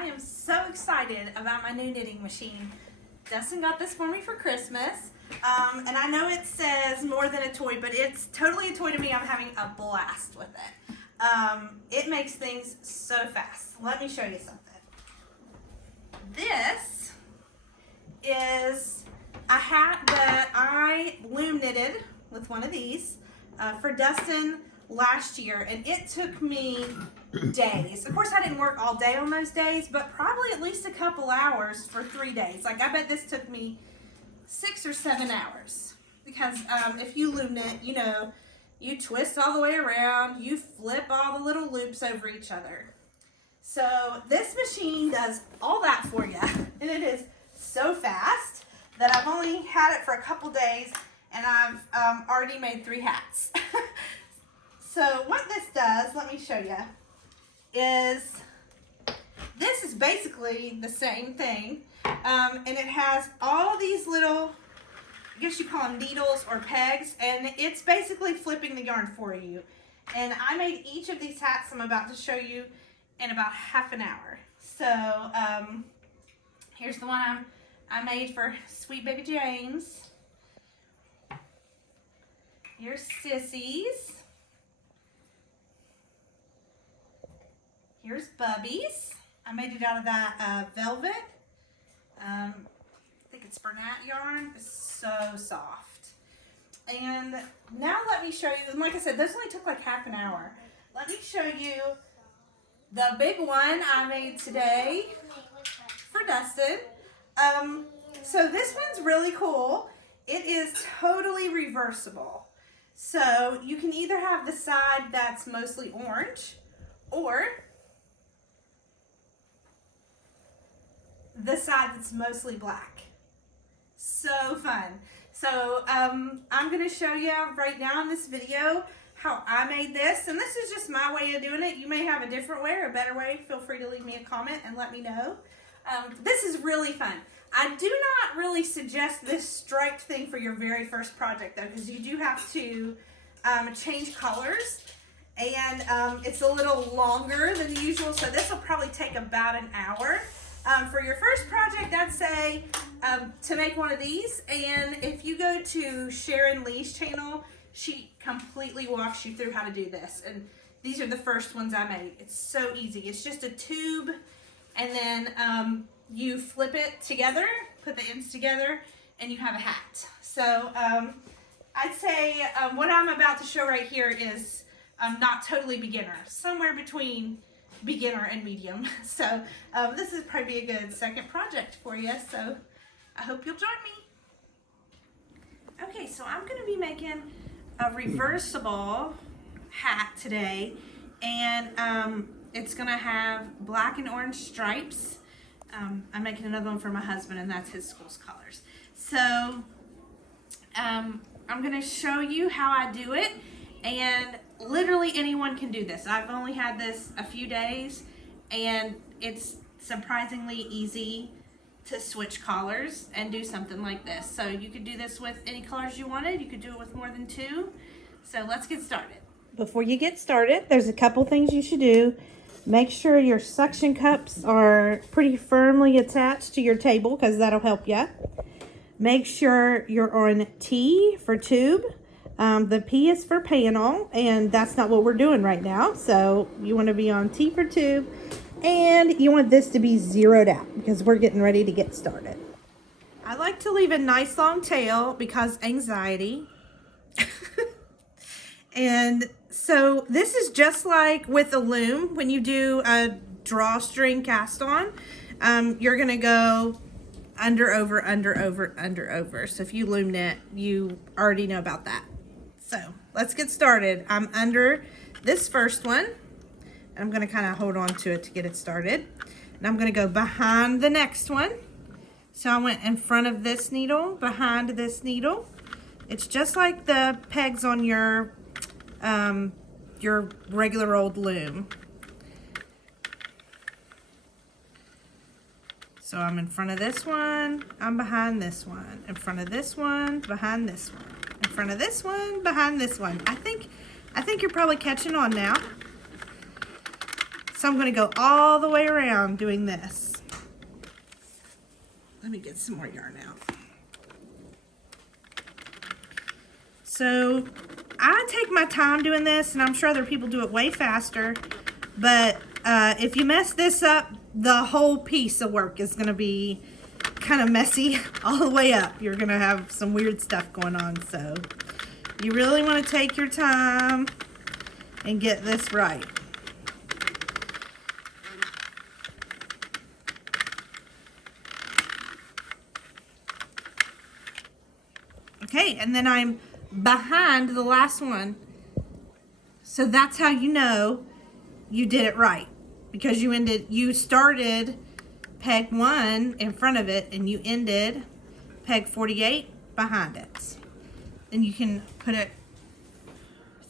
I am so excited about my new knitting machine. Dustin got this for me for Christmas. And I know it says more than a toy, but it's totally a toy to me. I'm having a blast with it. It makes things so fast. Let me show you something. This is a hat that I loom knitted with one of these for Dustin last year, and it took me days. Of course, I didn't work all day on those days, but probably at least a couple hours for 3 days. Like, I bet this took me 6 or 7 hours, because if you loom knit, you know, you twist all the way around, you flip all the little loops over each other. So this machine does all that for you, and it is so fast that I've only had it for a couple days, and I've already made 3 hats. So what this does, let me show you, is this is basically the same thing, and it has all these little, I guess you call them needles or pegs, and it's basically flipping the yarn for you. And I made each of these hats I'm about to show you in about half an hour. So here's the one I made for sweet baby James. Here's Sissy's. Here's Bubby's. I made it out of that velvet. I think it's Bernat yarn. It's so soft. And now let me show you, and like I said, those only took like half an hour. Let me show you the big one I made today for Dustin. So this one's really cool. It is totally reversible. So you can either have the side that's mostly orange, or the side that's mostly black. So fun. So I'm going to show you right now in this video how I made this, and this is just my way of doing it. You may have a different way or a better way. Feel free to leave me a comment and let me know. This is really fun. I do not really suggest this striped thing for your very first project though, because you do have to change colors, and it's a little longer than usual, so this will probably take about an hour. For your first project, I'd say to make one of these, and if you go to Sharon Lee's channel, she completely walks you through how to do this, and these are the first ones I made. It's so easy. It's just a tube, and then you flip it together, put the ends together, and you have a hat. So I'd say what I'm about to show right here is not totally beginner, somewhere between beginner and medium. So this is probably a good second project for you, so I hope you'll join me. Okay, so I'm going to be making a reversible hat today, and it's going to have black and orange stripes. I'm making another one for my husband, and that's his school's colors. So I'm going to show you how I do it, and literally anyone can do this. I've only had this a few days, and it's surprisingly easy to switch colors and do something like this. So you could do this with any colors you wanted. You could do it with more than 2. So let's get started. Before you get started, there's a couple things you should do. Make sure your suction cups are pretty firmly attached to your table, because that'll help you. Make sure you're on T for tube. The P is for panel, and that's not what we're doing right now. So you want to be on T for tube, and you want this to be zeroed out because we're getting ready to get started. I like to leave a nice long tail because anxiety. And so this is just like with a loom. When you do a drawstring cast on, you're going to go under, over, under, over, under, over. So if you loom knit, you already know about that. So let's get started. I'm under this first one. I'm going to kind of hold on to it to get it started. And I'm going to go behind the next one. So I went in front of this needle, behind this needle. It's just like the pegs on your regular old loom. So I'm in front of this one, I'm behind this one, in front of this one, behind this one, in front of this one, behind this one. I think you're probably catching on now. So I'm going to go all the way around doing this. Let me get some more yarn out. So I take my time doing this, and I'm sure other people do it way faster. But if you mess this up, the whole piece of work is going to be kind of messy all the way up. You're going to have some weird stuff going on. So you really want to take your time and get this right. Okay, and then I'm behind the last one. So that's how you know you did it right, because you started peg 1 in front of it and you ended peg 48 behind it. Then you can put it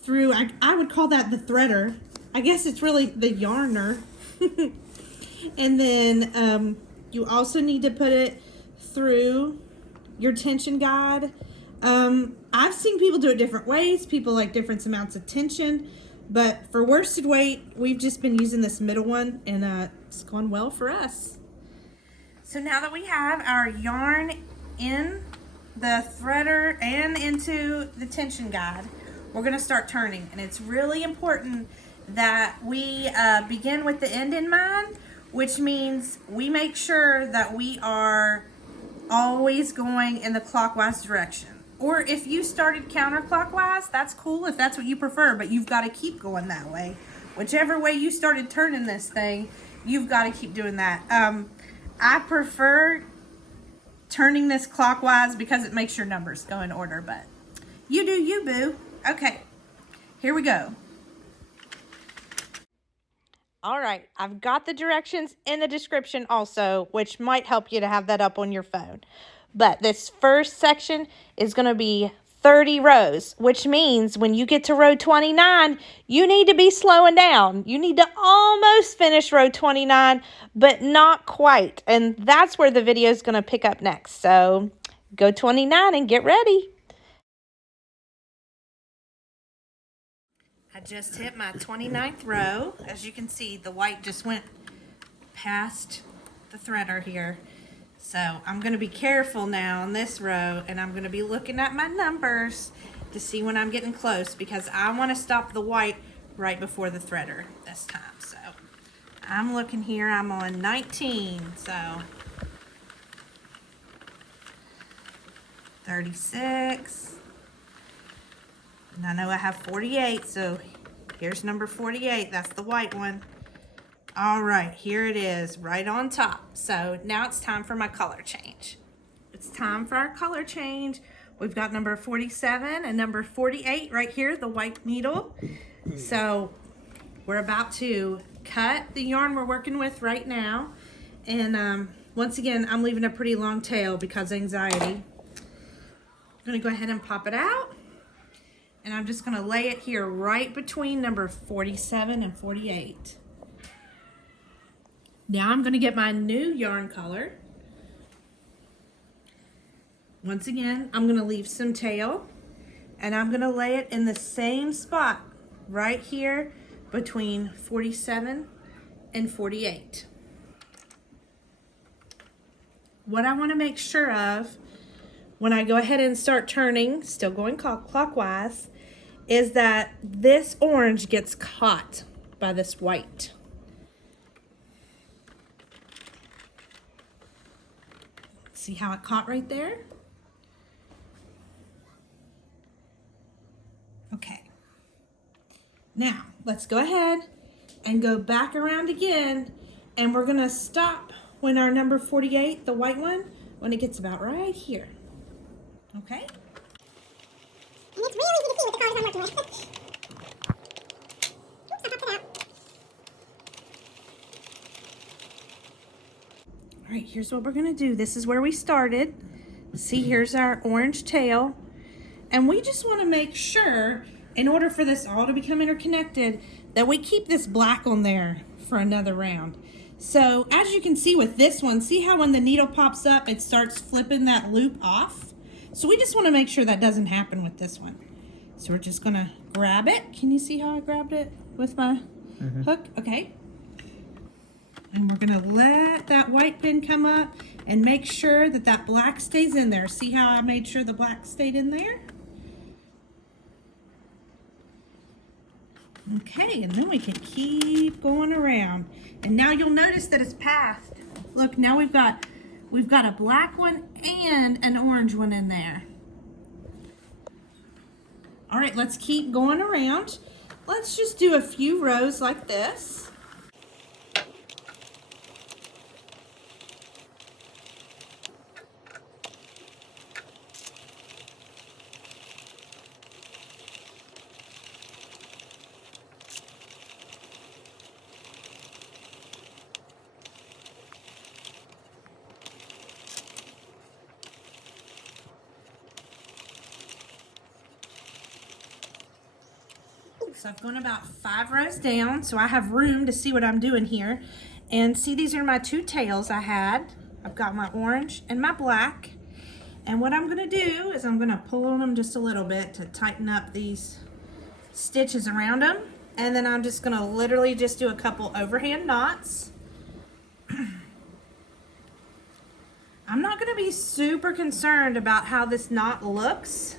through, I would call that the threader. I guess it's really the yarner. And then you also need to put it through your tension guide. I've seen people do it different ways. People like different amounts of tension, but for worsted weight, we've just been using this middle one, and it's gone well for us. So now that we have our yarn in the threader and into the tension guide, we're going to start turning, and it's really important that we begin with the end in mind, which means we make sure that we are always going in the clockwise direction. Or if you started counterclockwise, that's cool if that's what you prefer, but you've got to keep going that way. Whichever way you started turning this thing, you've got to keep doing that. I prefer turning this clockwise because it makes your numbers go in order, but you do you, boo. Okay, here we go. All right, I've got the directions in the description also, which might help you to have that up on your phone. But this first section is going to be 30 rows, which means when you get to row 29, you need to be slowing down. You need to almost finish row 29, but not quite. And that's where the video is going to pick up next. So go 29 and get ready. I just hit my 29th row. As you can see, the white just went past the threader here. So I'm going to be careful now on this row, and I'm going to be looking at my numbers to see when I'm getting close, because I want to stop the white right before the threader this time. So I'm looking here, I'm on 19, so 36, and I know I have 48, so here's number 48, that's the white one. All right, here it is, right on top. So now it's time for my color change. It's time for our color change. We've got number 47 and number 48 right here, the white needle. So we're about to cut the yarn we're working with right now. And once again, I'm leaving a pretty long tail because anxiety. I'm gonna go ahead and pop it out. And I'm just gonna lay it here right between number 47 and 48. Now I'm going to get my new yarn color. Once again, I'm going to leave some tail, and I'm going to lay it in the same spot right here between 47 and 48. What I want to make sure of when I go ahead and start turning, still going clockwise, is that this orange gets caught by this white. See how it caught right there? Okay. Now, let's go ahead and go back around again, and we're gonna stop when our number 48, the white one, when it gets about right here. Okay? And it's really easy to see with the colors I'm working with. Oops, I popped it out. All right, here's what we're gonna do. This is where we started. See, here's our orange tail. And we just wanna make sure, in order for this all to become interconnected, that we keep this black on there for another round. So as you can see with this one, see how when the needle pops up, it starts flipping that loop off? So we just wanna make sure that doesn't happen with this one. So we're just gonna grab it. Can you see how I grabbed it with my hook? Okay. And we're gonna let that white pin come up and make sure that that black stays in there. See how I made sure the black stayed in there? Okay, and then we can keep going around. And now you'll notice that it's passed. Look, now we've got a black one and an orange one in there. All right, let's keep going around. Let's just do a few rows like this. So I've gone about 5 rows down, so I have room to see what I'm doing here. And see, these are my 2 tails I had. I've got my orange and my black. And what I'm gonna do is I'm gonna pull on them just a little bit to tighten up these stitches around them. And then I'm just gonna literally just do a couple overhand knots. I'm not gonna be super concerned about how this knot looks,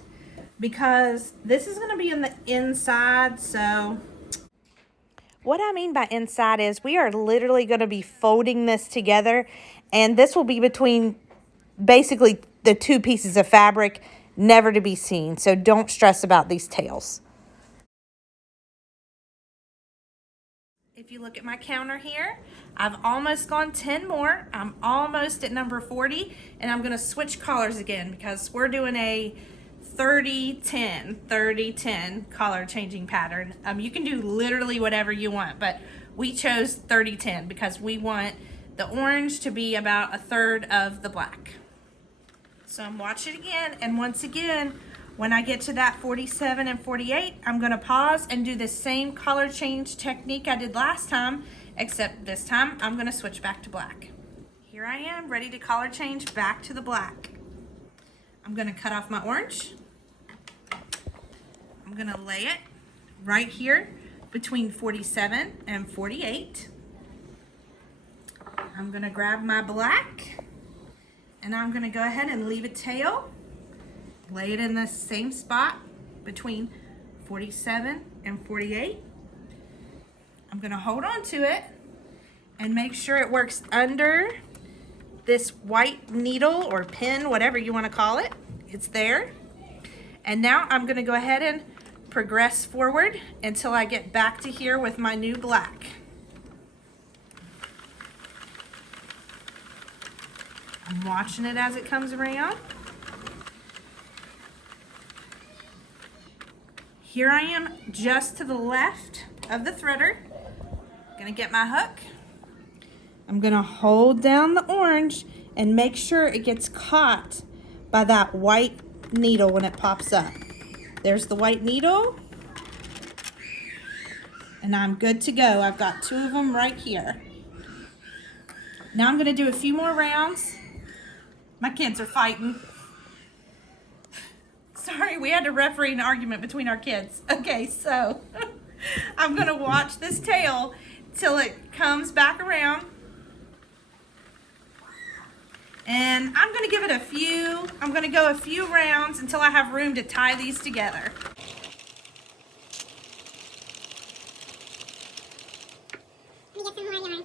because this is gonna be in the inside. So what I mean by inside is we are literally gonna be folding this together, and this will be between basically the 2 pieces of fabric, never to be seen. So don't stress about these tails. If you look at my counter here, I've almost gone 10 more. I'm almost at number 40, and I'm gonna switch collars again because we're doing a 30-10 collar changing pattern. You can do literally whatever you want, but we chose 30-10 because we want the orange to be about 1/3 of the black. So I'm watching again, and once again, when I get to that 47 and 48, I'm gonna pause and do the same color change technique I did last time, except this time I'm gonna switch back to black. Here I am, ready to color change back to the black. I'm gonna cut off my orange. I'm gonna lay it right here between 47 and 48. I'm gonna grab my black, and I'm gonna go ahead and leave a tail. Lay it in the same spot between 47 and 48. I'm gonna hold on to it and make sure it works under this white needle or pin, whatever you wanna call it. It's there. And now I'm gonna go ahead and progress forward until I get back to here with my new black. I'm watching it as it comes around. Here I am just to the left of the threader. Gonna get my hook. I'm gonna hold down the orange and make sure it gets caught by that white needle when it pops up. There's the white needle. And I'm good to go. I've got 2 of them right here. Now I'm gonna do a few more rounds. My kids are fighting. Sorry, we had to referee an argument between our kids. Okay, so I'm gonna watch this tail till it comes back around. And I'm gonna give it I'm gonna go a few rounds until I have room to tie these together. Let me get some more yarn.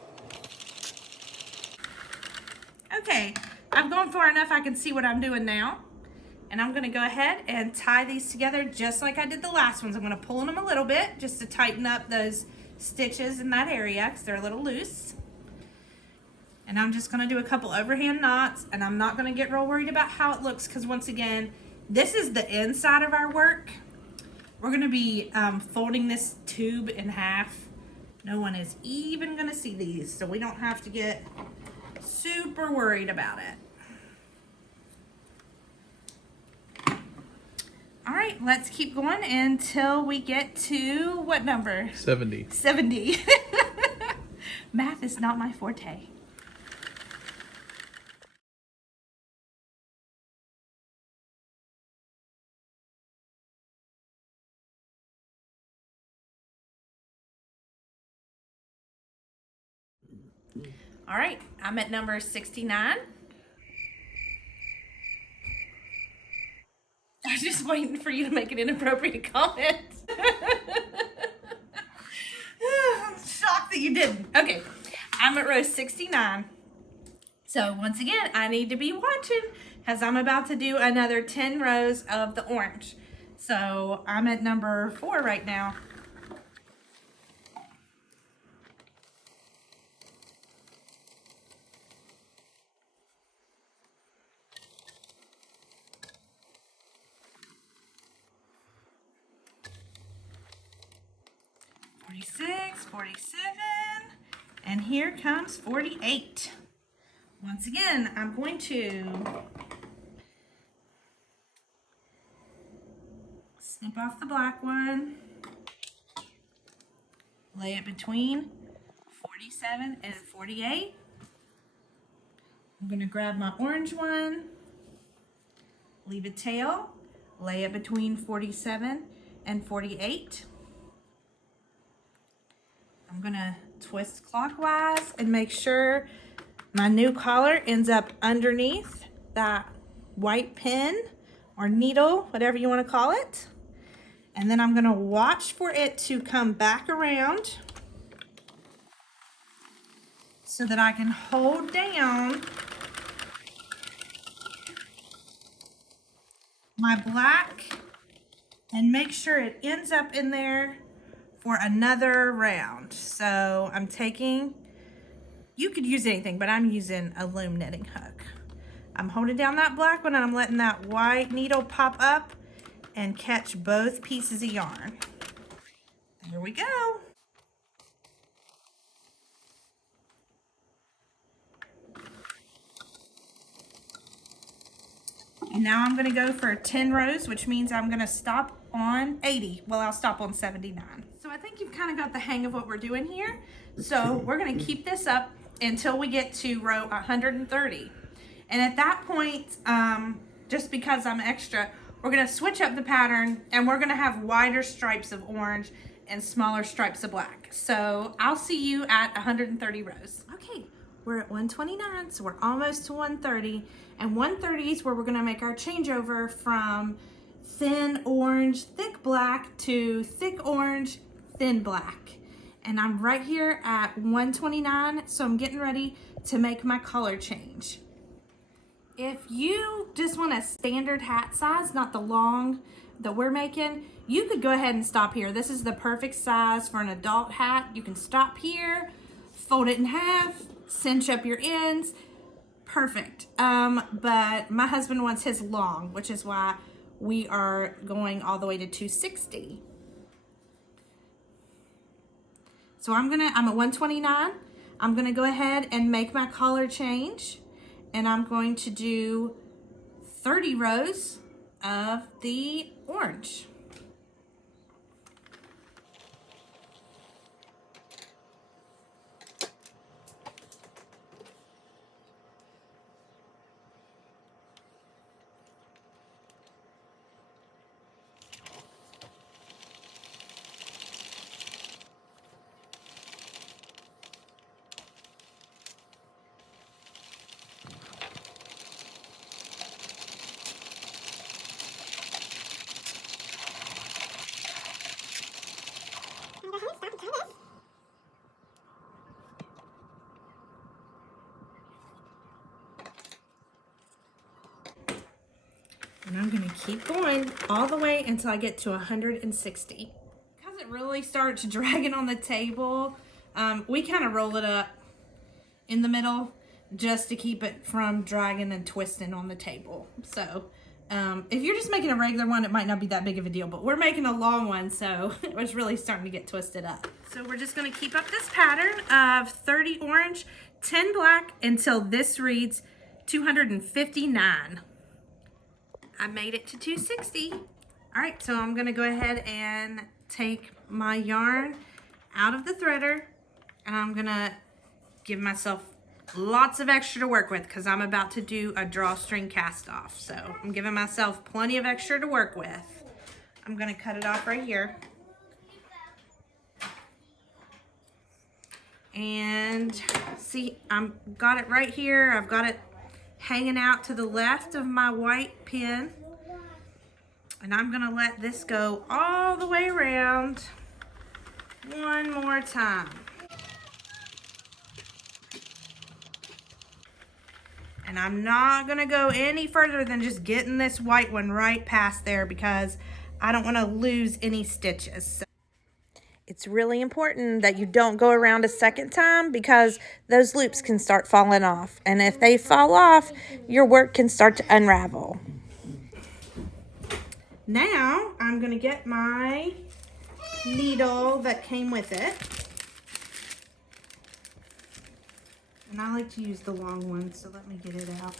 Okay, I've gone far enough I can see what I'm doing now. And I'm gonna go ahead and tie these together just like I did the last ones. I'm gonna pull on them a little bit just to tighten up those stitches in that area because they're a little loose. And I'm just gonna do a couple overhand knots, and I'm not gonna get real worried about how it looks because once again, this is the inside of our work. We're gonna be folding this tube in half. No one is even gonna see these, so we don't have to get super worried about it. All right, let's keep going until we get to what number? 70. 70. Math is not my forte. All right, I'm at number 69. I was just waiting for you to make an inappropriate comment. I'm shocked that you didn't. Okay, I'm at row 69. So once again, I need to be watching because I'm about to do another 10 rows of the orange. So I'm at number 4 right now. "46, 47, and here comes 48. Once again, I'm going to snip off the black one, lay it between 47 and 48. I'm going to grab my orange one, leave a tail, lay it between 47 and 48. I'm going to twist clockwise and make sure my new collar ends up underneath that white pin or needle, whatever you want to call it. And then I'm going to watch for it to come back around so that I can hold down my black and make sure it ends up in there for another round. So I'm taking, you could use anything, but I'm using a loom knitting hook. I'm holding down that black one and I'm letting that white needle pop up and catch both pieces of yarn. There we go. And now I'm going to go for 10 rows, which means I'm going to stop on 80. Well, I'll stop on 79. So I think you've kind of got the hang of what we're doing here. So we're going to keep this up until we get to row 130. And at that point, just because I'm extra, we're going to switch up the pattern and we're going to have wider stripes of orange and smaller stripes of black. So I'll see you at 130 rows. Okay, we're at 129, so we're almost to 130. And 130 is where we're going to make our changeover from thin orange, thick black to thick orange, thin black. And I'm right here at 129, so I'm getting ready to make my color change. If you just want a standard hat size, not the long that we're making, you could go ahead and stop here. This is the perfect size for an adult hat. You can stop here, fold it in half, cinch up your ends. Perfect. But my husband wants his long, which is why we are going all the way to 260. So I'm at 129. I'm gonna go ahead and make my color change, and I'm going to do 30 rows of the orange. And I'm gonna keep going all the way until I get to 160. Because it really starts dragging on the table, we kind of roll it up in the middle just to keep it from dragging and twisting on the table. So if you're just making a regular one, it might not be that big of a deal, but we're making a long one, so it was really starting to get twisted up. So we're just gonna keep up this pattern of 30 orange, 10 black until this reads 259. I made it to 260. All right, so I'm gonna go ahead and take my yarn out of the threader, and I'm gonna give myself lots of extra to work with because I'm about to do a drawstring cast off. So I'm giving myself plenty of extra to work with. I'm gonna cut it off right here. And see, I've got it right here. I've got it hanging out to the left of my white pin. And I'm gonna let this go all the way around one more time. And I'm not gonna go any further than just getting this white one right past there because I don't wanna lose any stitches. It's really important that you don't go around a second time because those loops can start falling off. And if they fall off, your work can start to unravel. Now, I'm gonna get my needle that came with it. And I like to use the long one, so let me get it out.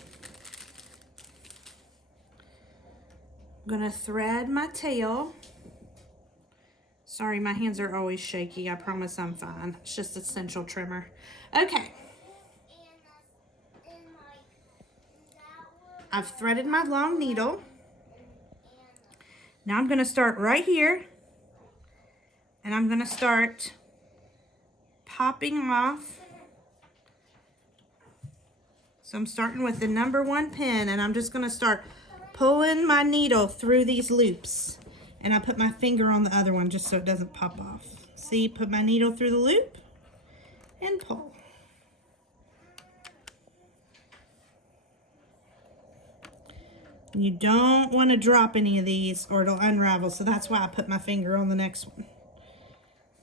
I'm gonna thread my tail. Sorry, my hands are always shaky. I promise I'm fine. It's just a Central trimmer. Okay. I've threaded my long needle. Now I'm gonna start right here. And I'm gonna start popping off. So I'm starting with the number 1 pin, and I'm just gonna start pulling my needle through these loops. And I put my finger on the other one just so it doesn't pop off. See, put my needle through the loop and pull. And you don't want to drop any of these or it'll unravel, so that's why I put my finger on the next one.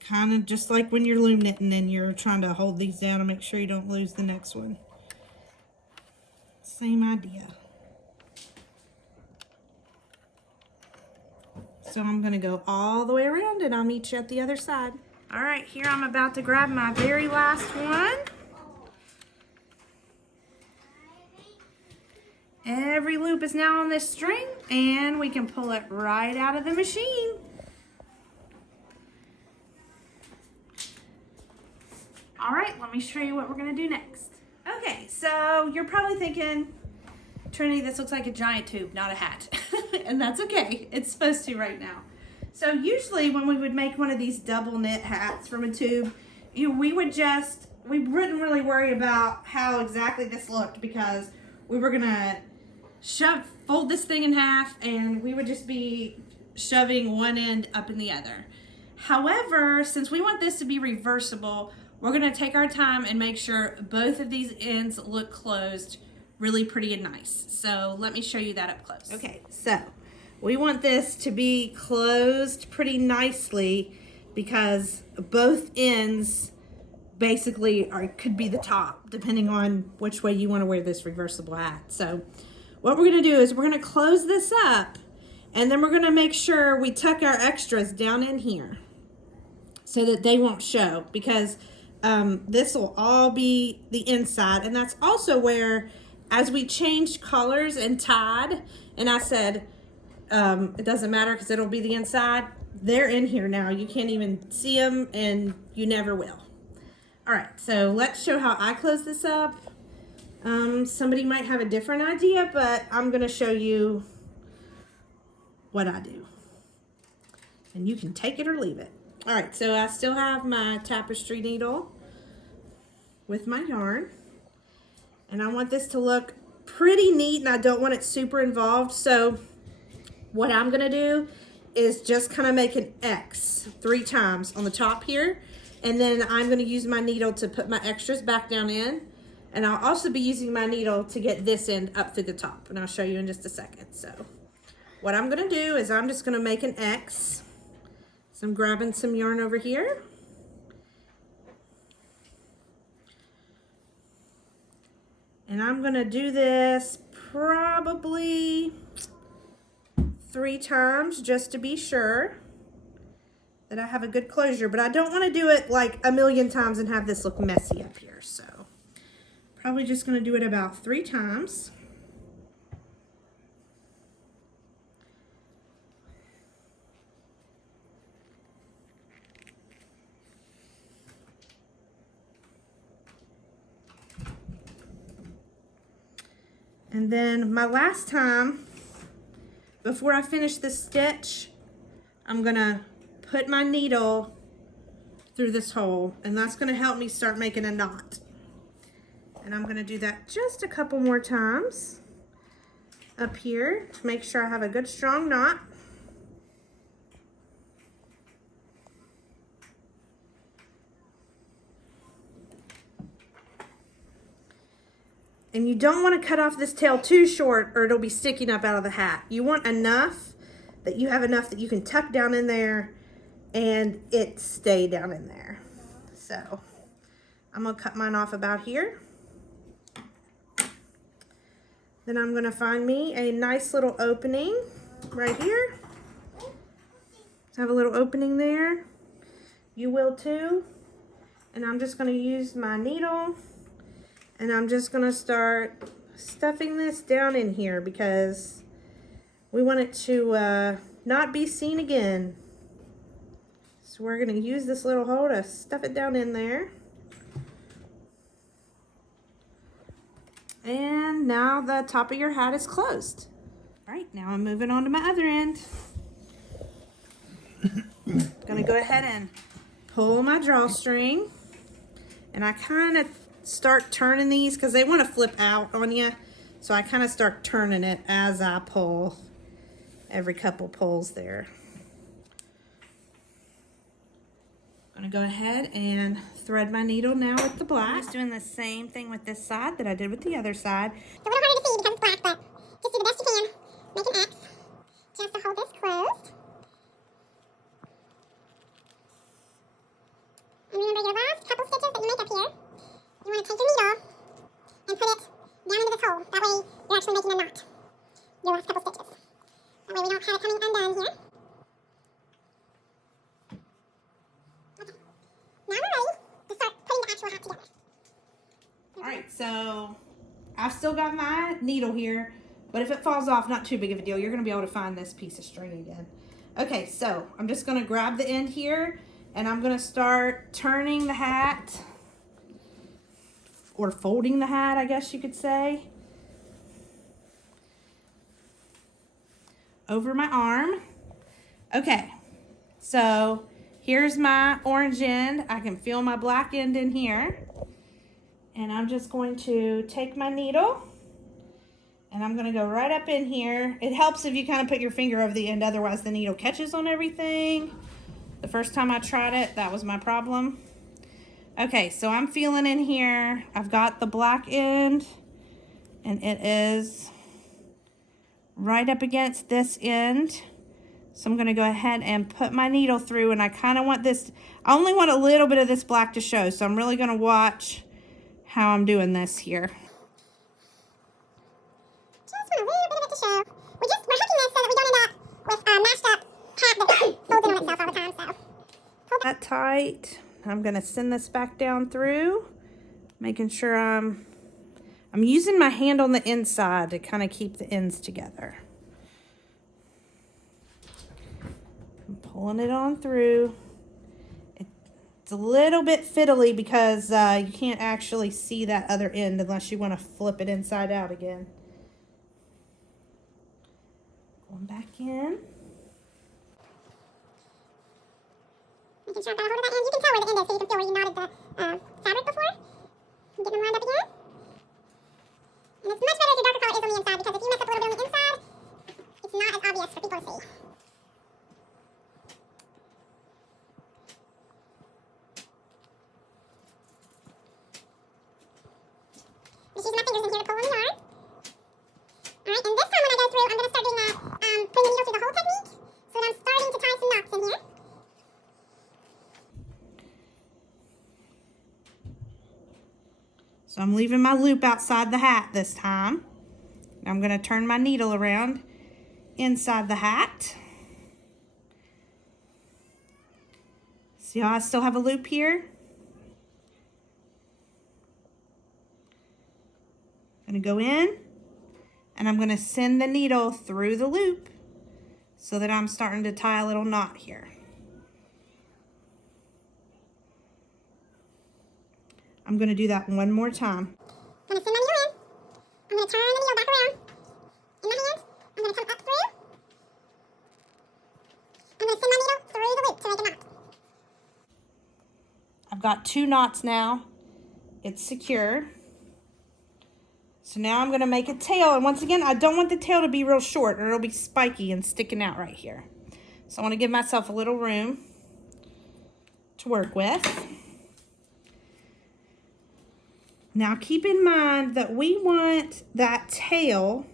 Kind of just like when you're loom knitting and you're trying to hold these down and make sure you don't lose the next one. Same idea. So I'm gonna go all the way around and I'll meet you at the other side. All right, here I'm about to grab my very last one. Every loop is now on this string and we can pull it right out of the machine. All right, let me show you what we're gonna do next. Okay, so you're probably thinking, Trinity, this looks like a giant tube, not a hat. And that's okay, it's supposed to right now. So usually when we would make one of these double knit hats from a tube, we wouldn't really worry about how exactly this looked because we were gonna fold this thing in half and we would just be shoving one end up in the other. However, since we want this to be reversible, we're gonna take our time and make sure both of these ends look closed really pretty and nice. So let me show you that up close. Okay, so we want this to be closed pretty nicely because both ends basically could be the top depending on which way you want to wear this reversible hat. So what we're going to do is we're going to close this up and then we're going to make sure we tuck our extras down in here so that they won't show because this will all be the inside, and that's also where as we changed colors and tied, and I said it doesn't matter because it'll be the inside, they're in here now. You can't even see them and you never will. All right, so let's show how I close this up. Somebody might have a different idea, but I'm gonna show you what I do. And you can take it or leave it. All right, so I still have my tapestry needle with my yarn. And I want this to look pretty neat and I don't want it super involved. So what I'm gonna do is just kind of make an X 3 times on the top here. And then I'm gonna use my needle to put my extras back down in. And I'll also be using my needle to get this end up through the top. And I'll show you in just a second. So what I'm gonna do is I'm just gonna make an X. So I'm grabbing some yarn over here. And I'm gonna do this probably 3 times just to be sure that I have a good closure, but I don't wanna do it like a million times and have this look messy up here. So probably just gonna do it about 3 times. And then my last time, before I finish this stitch, I'm gonna put my needle through this hole, and that's going to help me start making a knot. And I'm going to do that just a couple more times up here to make sure I have a good strong knot. And you don't want to cut off this tail too short or it'll be sticking up out of the hat. You want enough that you have enough that you can tuck down in there and it stay down in there. So I'm going to cut mine off about here. Then I'm going to find me a nice little opening right here. Have a little opening there. You will too. And I'm just going to use my needle and I'm just going to start stuffing this down in here because we want it to not be seen again. So we're going to use this little hole to stuff it down in there. And now the top of your hat is closed. All right, now I'm moving on to my other end. Gonna go ahead and pull my drawstring. And I kind of start turning these because they want to flip out on you. So I kind of start turning it as I pull every couple pulls there. I'm gonna go ahead and thread my needle now with the black. I'm just doing the same thing with this side that I did with the other side. It's a little harder to see because it's black, but just do the best you can. Make an X just to hold this closed. And remember your last couple stitches that you make up here, you want to take your needle and put it down into this hole. That way you're actually making a knot. Your last couple stitches. That way we don't have it coming undone here. Now we're ready to start putting the actual hat together. All right, so I've still got my needle here, but if it falls off, not too big of a deal. You're gonna be able to find this piece of string again. Okay, so I'm just gonna grab the end here and I'm gonna start turning the hat, or folding the hat, I guess you could say, over my arm. Okay, so here's my orange end. I can feel my black end in here. And I'm just going to take my needle and I'm going to go right up in here. It helps if you kind of put your finger over the end, otherwise the needle catches on everything. The first time I tried it, that was my problem. Okay, so I'm feeling in here. I've got the black end and it is right up against this end. So I'm going to go ahead and put my needle through, and I kind of want this, I only want a little bit of this black to show, so I'm really going to watch how I'm doing this here. Just want a little bit of it to show. We're hooking this so that we don't end up with a mashed up hat that folds in on itself all the time. So hold That tight. I'm going to send this back down through, making sure I'm using my hand on the inside to kind of keep the ends together. I'm pulling it on through. It's a little bit fiddly because you can't actually see that other end unless you want to flip it inside out again. Going back in. Making sure I've got a hold of that end. You can tell where the end is so you can feel where you knotted the fabric before. And get them lined up again. And it's much better if your darker color is on the inside, because if you mess up a little bit on the inside, it's not as obvious for people to see. Just using my fingers in here to pull on the yarn. Alright, and this time when I go through, I'm going to start doing that putting the needle through the hole technique, so that I'm starting to tie some knots in here. So I'm leaving my loop outside the hat this time. I'm going to turn my needle around inside the hat. See how I still have a loop here? I'm going to go in and I'm going to send the needle through the loop so that I'm starting to tie a little knot here. I'm going to do that one more time. I'm going to send my needle in. I'm going to turn the needle back around in my hand. I'm going to come up through. I'm going to send my needle through the loop to make a knot. I've got 2 knots now. It's secure. So now I'm gonna make a tail, and once again, I don't want the tail to be real short or it'll be spiky and sticking out right here. So I wanna give myself a little room to work with. Now keep in mind that we want that tail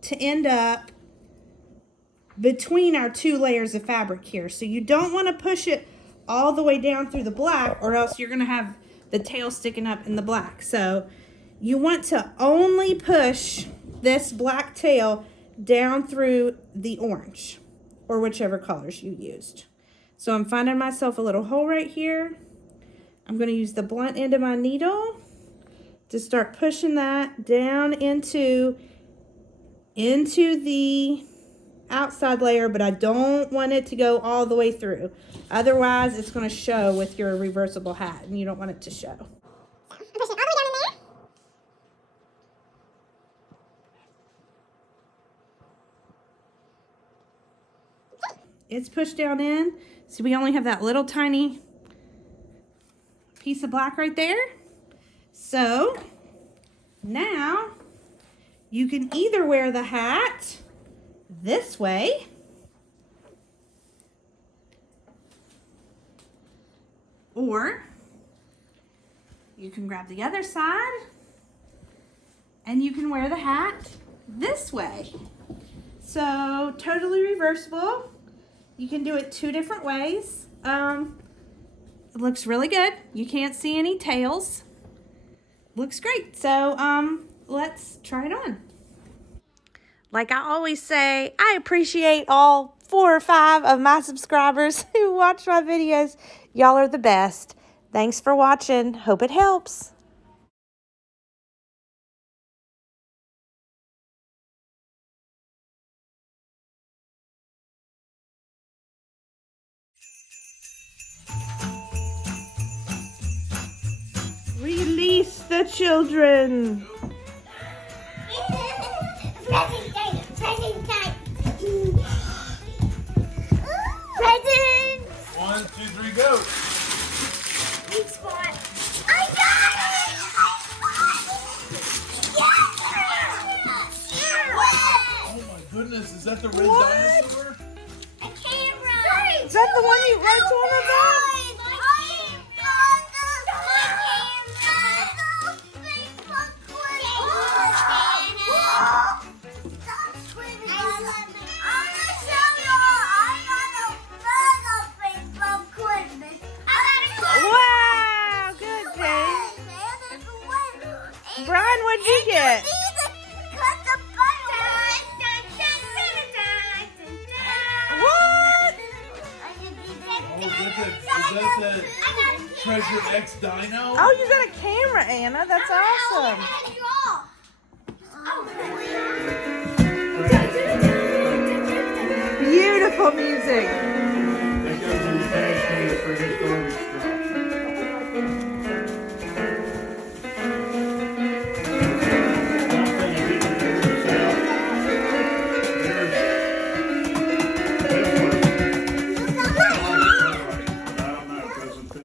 to end up between our 2 layers of fabric here. So you don't wanna push it all the way down through the black, or else you're gonna have the tail sticking up in the black. So you want to only push this black tail down through the orange or whichever colors you used. So I'm finding myself a little hole right here. I'm going to use the blunt end of my needle to start pushing that down into the outside layer, but I don't want it to go all the way through. Otherwise, it's going to show with your reversible hat, and you don't want it to show. Push it all the way down in there. It's pushed down in. See, we only have that little tiny piece of black right there. So now you can either wear the hat this way, or you can grab the other side and you can wear the hat this way. So totally reversible. You can do it 2 different ways. It looks really good. You can't see any tails. Looks great. So let's try it on. Like I always say, I appreciate all 4 or 5 of my subscribers who watch my videos. Y'all are the best. Thanks for watching. Hope it helps. Release the children. Present. 1, 2, 3, go. Big spot. I got it! Oh my goodness, is that the red dinosaur? A camera! Is that the one you wrote on about? Wow, good, Kate. Brian, what'd you get? What? Oh, is that the Treasure X Dino? Oh, you got a camera, Anna. That's awesome. Beautiful music.